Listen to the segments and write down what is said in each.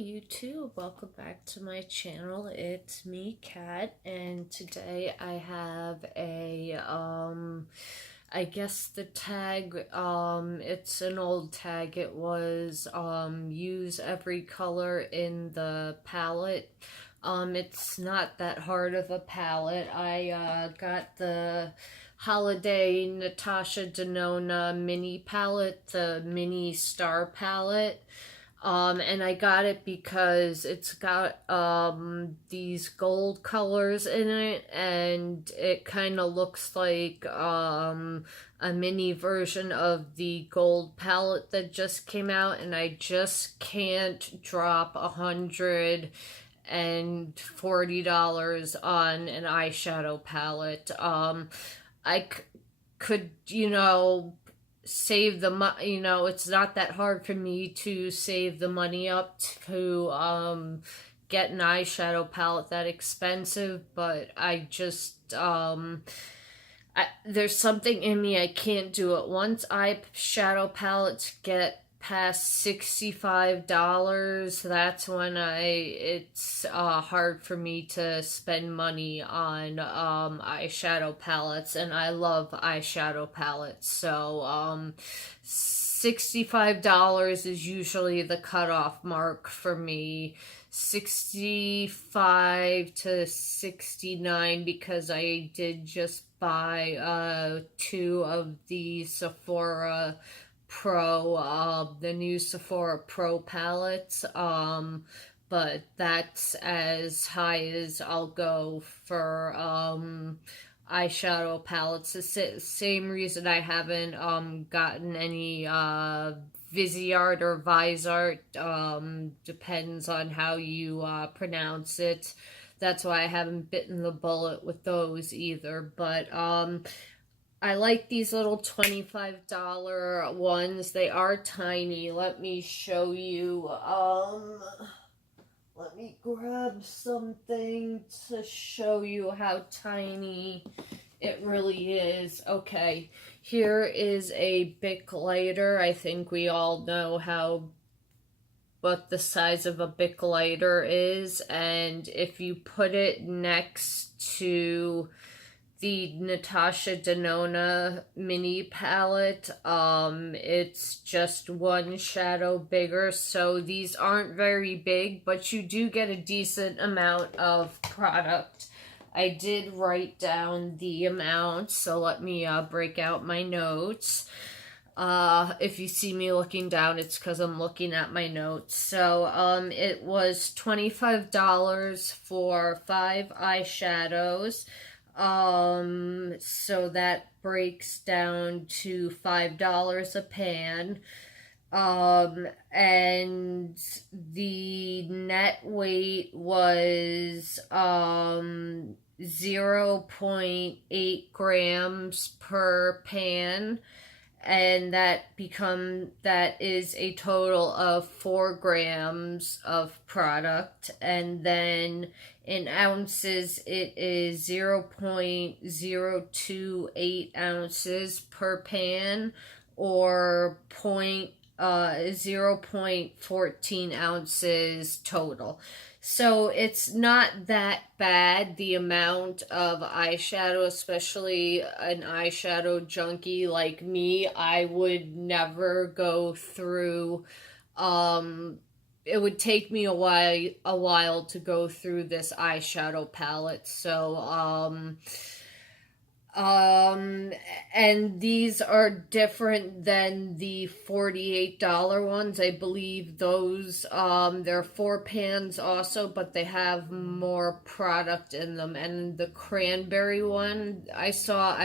YouTube, welcome back to my channel. It's me, Kat, and today I have a I guess the tag, it's an old tag. It was use every color in the palette. It's not that hard of a palette. I got the holiday Natasha Denona mini palette, the MiniStar palette. And I got it because it's got these gold colors in it, and it kind of looks like a mini version of the gold palette that just came out, and I just can't drop $140 on an eyeshadow palette. I could, save the money. It's not that hard for me to save the money up to get an eyeshadow palette that expensive, but I just there's something in me, I can't do it. Once eyeshadow palettes get past $65, that's when it's hard for me to spend money on eyeshadow palettes, and I love eyeshadow palettes. So $65 is usually the cutoff mark for me. 65 to 69, because I did just buy 2 of the Sephora Pro, the new Sephora Pro palettes, but that's as high as I'll go for eyeshadow palettes. The same reason I haven't gotten any Viseart or Viseart, depends on how you pronounce it. That's why I haven't bitten the bullet with those either, but I like these little $25 ones. They are tiny. Let me show you. Let me grab something to show you how tiny it really is. Okay, here is a Bic lighter. I think we all know what the size of a Bic lighter is, and if you put it next to the Natasha Denona mini palette, it's just one shadow bigger, so these aren't very big, but you do get a decent amount of product. I did write down the amount, so let me break out my notes. If you see me looking down, it's because I'm looking at my notes. So it was $25 for 5 eyeshadows. So that breaks down to $5 a pan. And the net weight was 0.8 grams per pan, and that is a total of 4 grams of product. And then in ounces, it is 0.028 ounces per pan, or 0.14 ounces total. So it's not that bad, the amount of eyeshadow, especially an eyeshadow junkie like me. I would never go through, it would take me a while to go through this eyeshadow palette. So, and these are different than the $48 ones. I believe those, they're 4 pans also, but they have more product in them. And the cranberry one I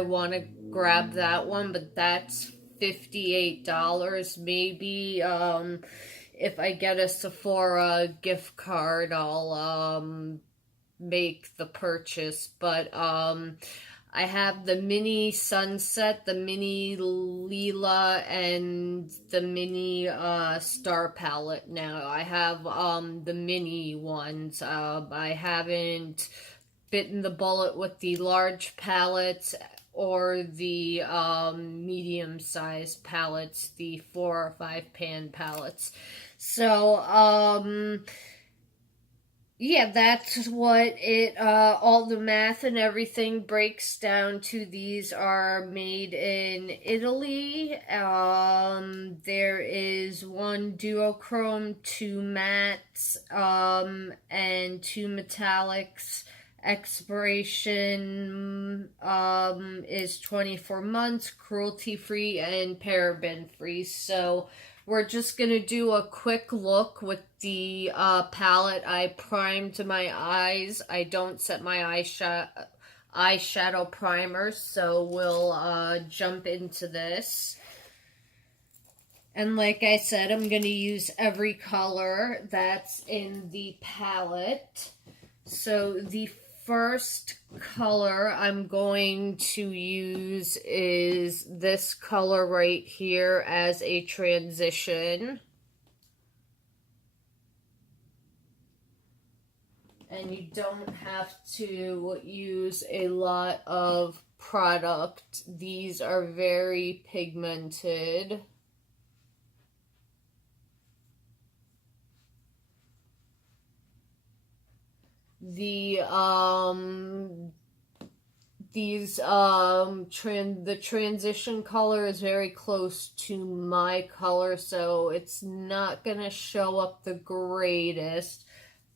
want to grab that one, but that's $58. Maybe, if I get a Sephora gift card, I'll, make the purchase. But, I have the mini sunset, the mini lila, and the mini star palette now. I have the mini ones. I haven't bitten the bullet with the large palettes, or the medium-sized palettes, the 4 or 5 pan palettes. So, yeah, that's what it, all the math and everything breaks down to. These are made in Italy. There is 1 duochrome, 2 mattes, and 2 metallics. Expiration, is 24 months, cruelty-free, and paraben-free. So, we're just going to do a quick look with the palette. I primed my eyes. I don't set my eyeshadow primer, so we'll jump into this. And like I said, I'm going to use every color that's in the palette. So the first color I'm going to use is this color right here as a transition. And you don't have to use a lot of product. These are very pigmented. The transition color is very close to my color, so it's not gonna show up the greatest,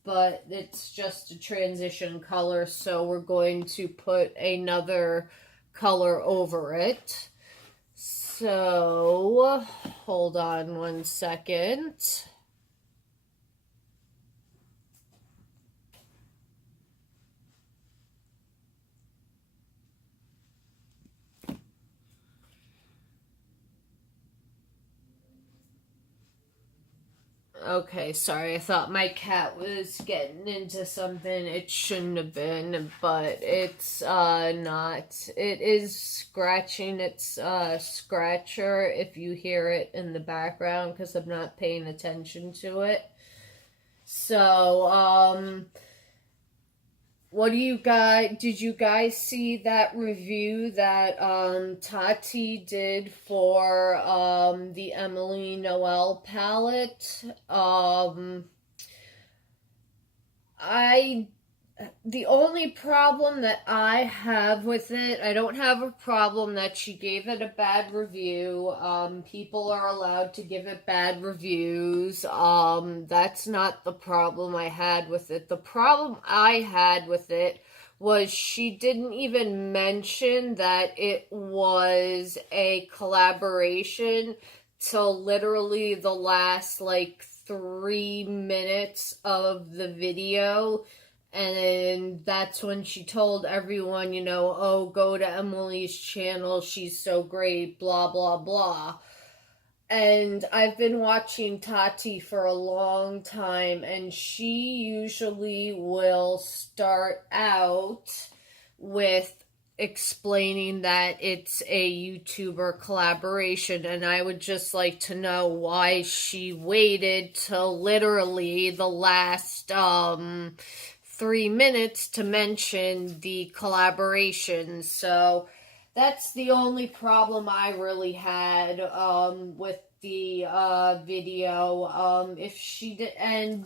but it's just a transition color, so we're going to put another color over it. So hold on 1 second. Okay, sorry, I thought my cat was getting into something it shouldn't have been, but it's not. It is scratching its scratcher if you hear it in the background, because I'm not paying attention to it. So, what do you guys, did you guys see that review that Tati did for the Emily Noel palette? The only problem that I have with it, I don't have a problem that she gave it a bad review. People are allowed to give it bad reviews. That's not the problem I had with it. The problem I had with it was she didn't even mention that it was a collaboration till literally the last, like, 3 minutes of the video. And that's when she told everyone, you know, oh, go to Emily's channel, she's so great, blah, blah, blah. And I've been watching Tati for a long time, and she usually will start out with explaining that it's a YouTuber collaboration, and I would just like to know why she waited till literally the last 3 minutes to mention the collaboration. So that's the only problem I really had with the video. If she did, and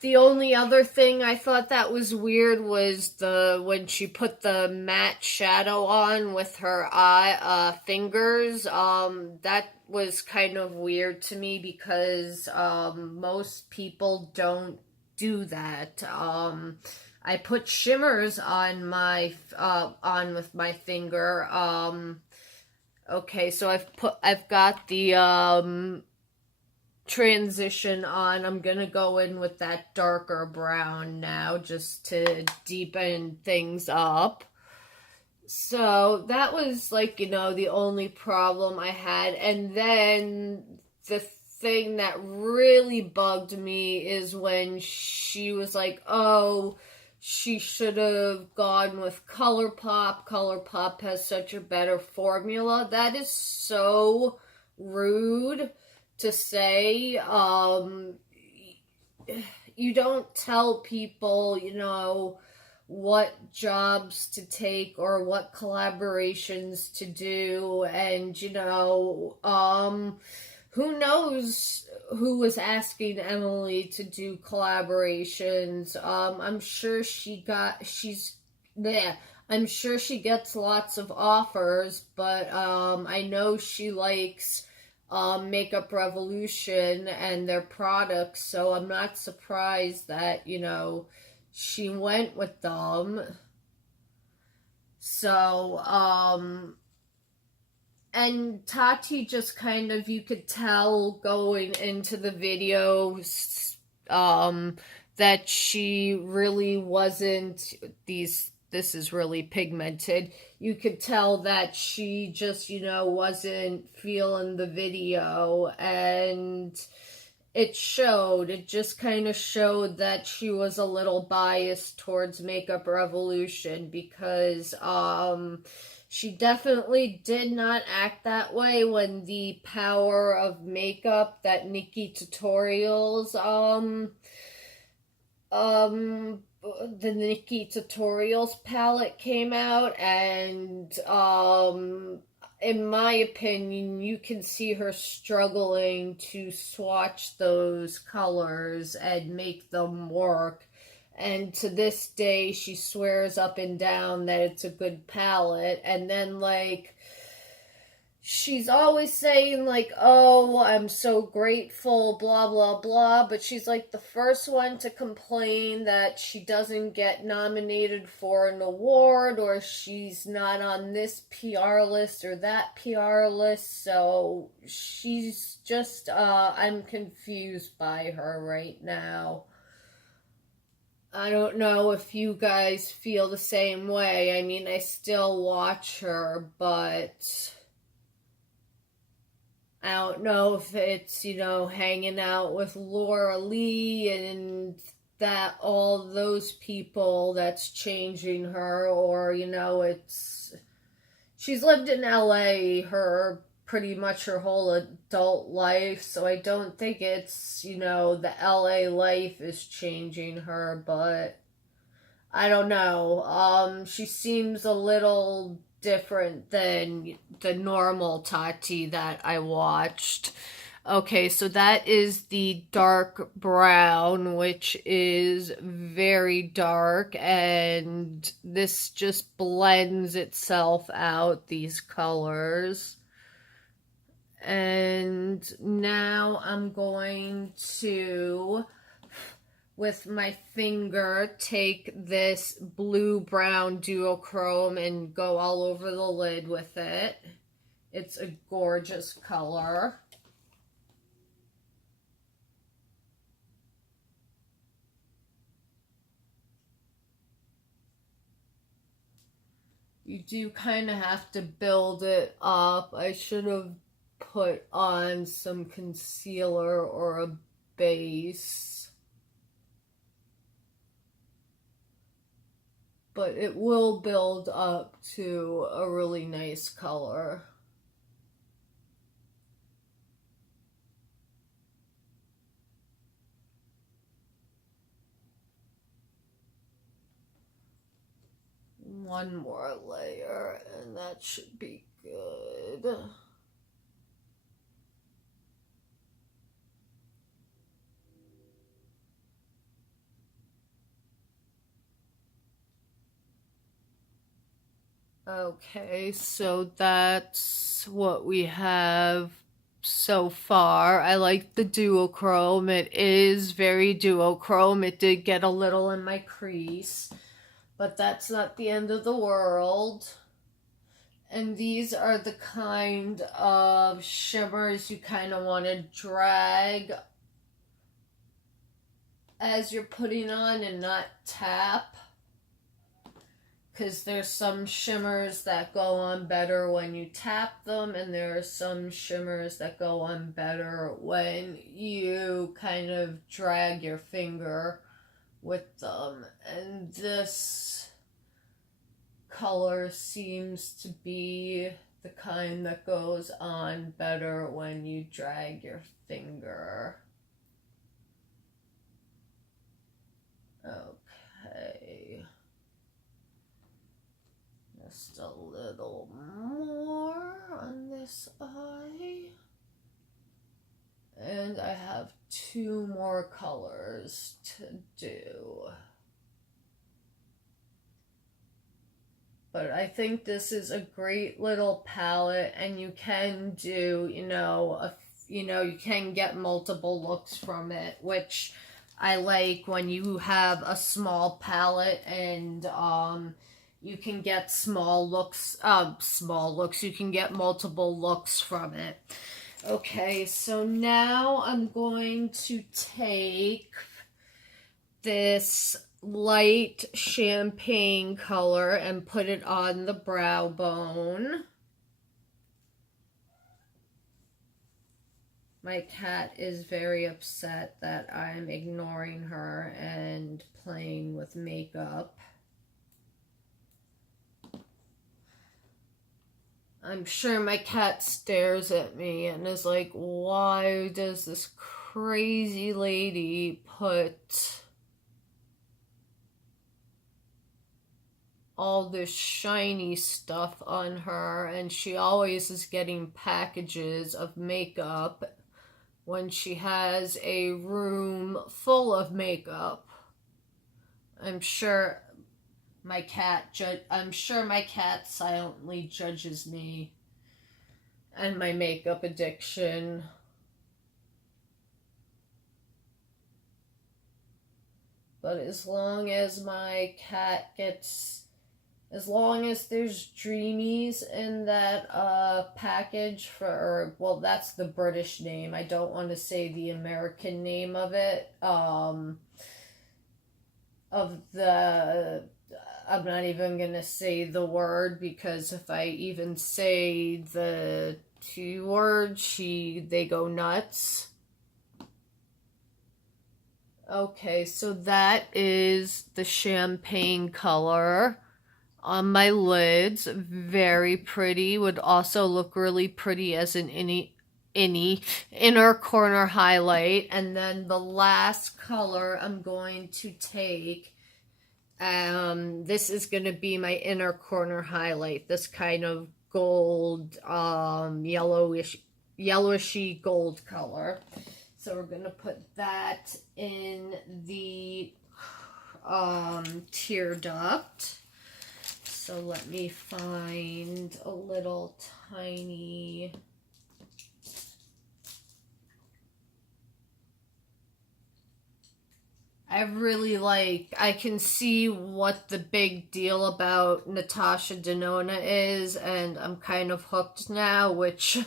the only other thing I thought that was weird was when she put the matte shadow on with her fingers. That was kind of weird to me because most people don't do that. I put shimmers on my with my finger. Okay, so I've got the transition on. I'm gonna go in with that darker brown now just to deepen things up. So that was, like, you know, the only problem I had. And then the thing that really bugged me is when she was like, oh, she should have gone with Colourpop. Colourpop has such a better formula. That is so rude to say. You don't tell people, you know, what jobs to take or what collaborations to do, and you know, who knows who was asking Emily to do collaborations. I'm sure I'm sure she gets lots of offers, but I know she likes Makeup Revolution and their products, so I'm not surprised that, you know, she went with them. So, and Tati just kind of, you could tell going into the video, that she really wasn't, this is really pigmented. You could tell that she just, you know, wasn't feeling the video, and it showed. It just kind of showed that she was a little biased towards Makeup Revolution, because she definitely did not act that way when the Power of Makeup, that Nikki Tutorials, the Nikki Tutorials palette came out, and in my opinion, you can see her struggling to swatch those colors and make them work. And to this day, she swears up and down that it's a good palette. And then, like, she's always saying, like, oh, I'm so grateful, blah, blah, blah. But she's, like, the first one to complain that she doesn't get nominated for an award, or she's not on this PR list or that PR list. So she's just, I'm confused by her right now. I don't know if you guys feel the same way. I mean, I still watch her, but I don't know if it's, you know, hanging out with Laura Lee and that all those people that's changing her, or, you know, it's, she's lived in LA pretty much her whole adult life, so I don't think it's, you know, the LA life is changing her, but I don't know. She seems a little different than the normal Tati that I watched. Okay, so that is the dark brown, which is very dark, and this just blends itself out, these colors. And now I'm going to, with my finger, take this blue-brown duochrome and go all over the lid with it. It's a gorgeous color. You do kind of have to build it up. I should have put on some concealer or a base, but it will build up to a really nice color. One more layer and that should be good. Okay, so that's what we have so far. I like the duochrome. It is very duochrome. It did get a little in my crease, but that's not the end of the world. And these are the kind of shimmers you kind of want to drag as you're putting on and not tap, because there's some shimmers that go on better when you tap them, and there are some shimmers that go on better when you kind of drag your finger with them. And this color seems to be the kind that goes on better when you drag your finger. Okay. And I have 2 more colors to do. But I think this is a great little palette, and you can do, you can get multiple looks from it, which I like when you have a small palette and you can get you can get multiple looks from it. Okay, so now I'm going to take this light champagne color and put it on the brow bone. My cat is very upset that I'm ignoring her and playing with makeup. I'm sure my cat stares at me and is like, why does this crazy lady put all this shiny stuff on her? And she always is getting packages of makeup when she has a room full of makeup. I'm sure my cat silently judges me and my makeup addiction. But as long as there's dreamies in that package well, that's the British name. I don't want to say the American name of it. I'm not even gonna say the word, because if I even say the 2 words, they go nuts. Okay, so that is the champagne color on my lids. Very pretty. Would also look really pretty as an inner corner highlight. And then the last color I'm going to take, this is going to be my inner corner highlight, this kind of gold, yellowishy gold color. So we're going to put that in the tear duct. So let me find a little tiny... I can see what the big deal about Natasha Denona is, and I'm kind of hooked now, which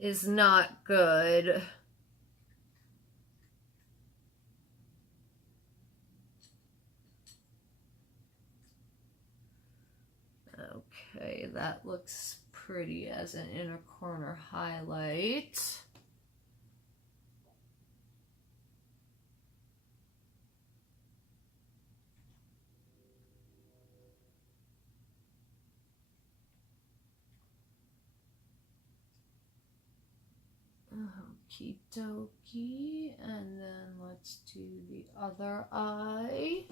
is not good. Okay, that looks pretty as an inner corner highlight. Okie dokie, and then let's do the other eye.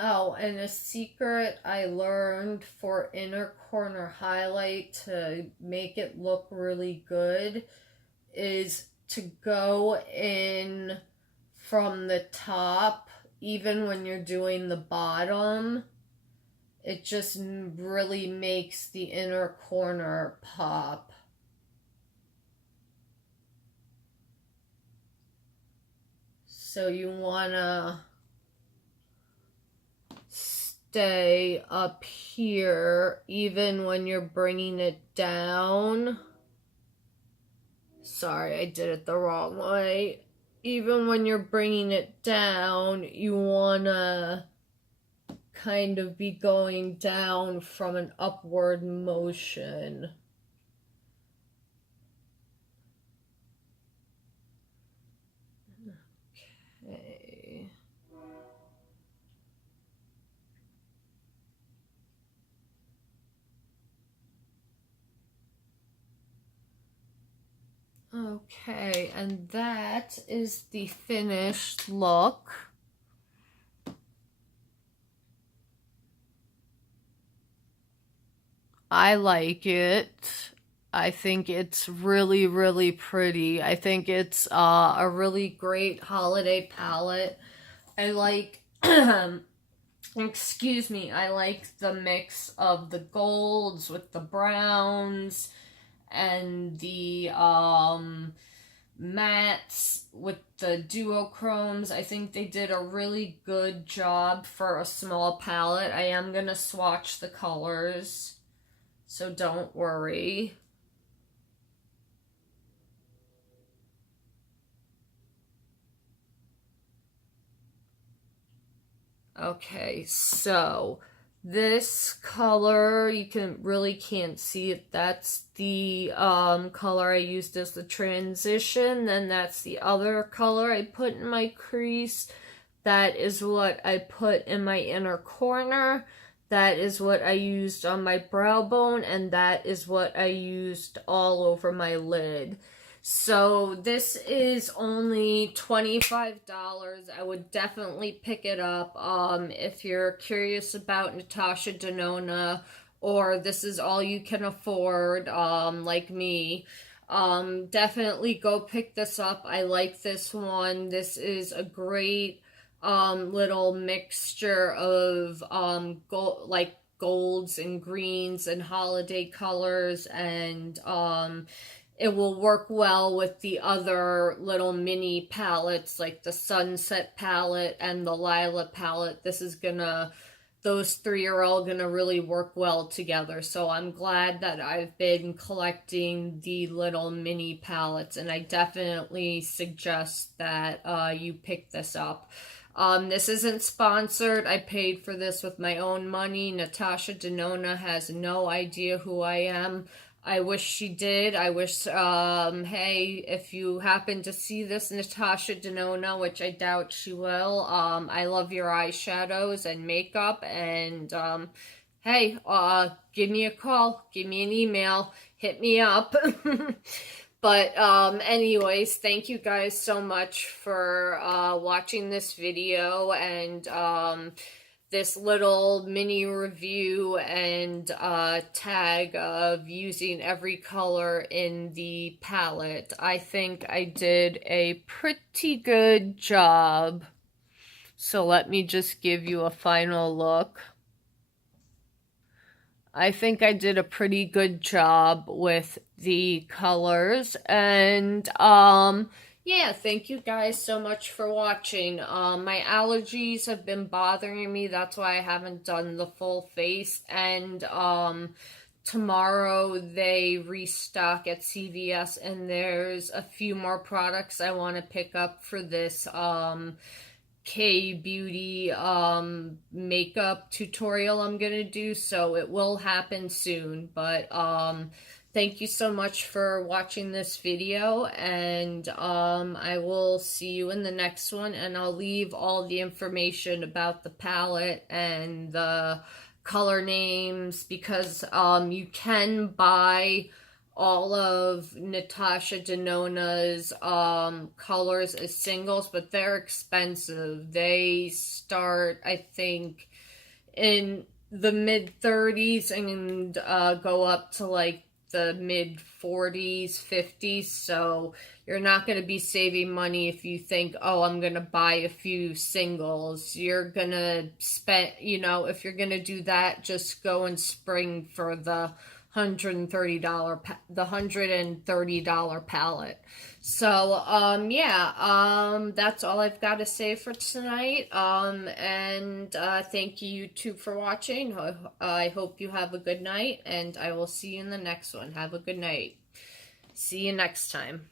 Oh, and a secret I learned for inner corner highlight to make it look really good is to go in from the top, even when you're doing the bottom. It just really makes the inner corner pop. So you wanna stay up here even when you're bringing it down. Sorry, I did it the wrong way. Even when you're bringing it down, you wanna kind of be going down from an upward motion. Okay. Okay, and that is the finished look. I like it. I think it's really, really pretty. I think it's a really great holiday palette. I like, excuse me, I like the mix of the golds with the browns and the mattes with the duochromes. I think they did a really good job for a small palette. I am going to swatch the colors, so don't worry. Okay, so this color, you can't see it. That's the color I used as the transition. Then that's the other color I put in my crease. That is what I put in my inner corner. That is what I used on my brow bone, and that is what I used all over my lid. So this is only $25. I would definitely pick it up if you're curious about Natasha Denona, or this is all you can afford, like me. Definitely go pick this up. I like this one. This is a great little mixture of golds and greens and holiday colors, and it will work well with the other little mini palettes like the Sunset palette and the Lila palette. Those three are all gonna really work well together. So I'm glad that I've been collecting the little mini palettes, and I definitely suggest that you pick this up. This isn't sponsored. I paid for this with my own money. Natasha Denona has no idea who I am. I wish she did. I wish, hey, if you happen to see this, Natasha Denona, which I doubt she will, I love your eyeshadows and makeup, and, hey, give me a call, give me an email, hit me up. But, anyways, thank you guys so much for, watching this video, and, this little mini review and tag of using every color in the palette. I think I did a pretty good job. So let me just give you a final look. I think I did a pretty good job with the colors, and yeah, thank you guys so much for watching. My allergies have been bothering me. That's why I haven't done the full face. And tomorrow they restock at CVS, and there's a few more products I want to pick up for this K-beauty makeup tutorial I'm gonna do. So it will happen soon. But thank you so much for watching this video, and I will see you in the next one, and I'll leave all the information about the palette and the color names, because you can buy all of Natasha Denona's colors as singles, but they're expensive. They start, I think, in the mid-30s and go up to like the mid-40s, 50s, so you're not going to be saving money if you think, oh, I'm going to buy a few singles. You're going to spend, if you're going to do that, just go and spring for the $130 palette. So, yeah, that's all I've got to say for tonight. And thank you, YouTube, for watching. I hope you have a good night, and I will see you in the next one. Have a good night. See you next time.